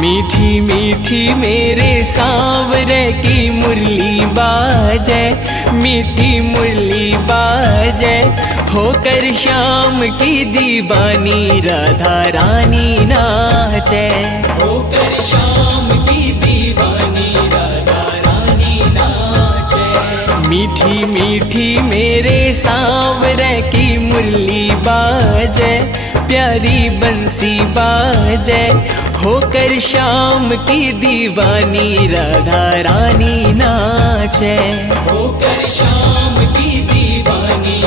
मीठी मीठी मेरे सांवरे की मुरली बाजे, मीठी मुरली बाजे, होकर श्याम की दीवानी राधा रानी नाचे, होकर श्याम की दीवानी राधा रानी नाचे। मीठी मीठी मेरे सांवरे की मुरली बाजे, प्यारी बंसी बाजे, होकर श्याम की दीवानी राधा रानी नाचे, होकर श्याम की दीवानी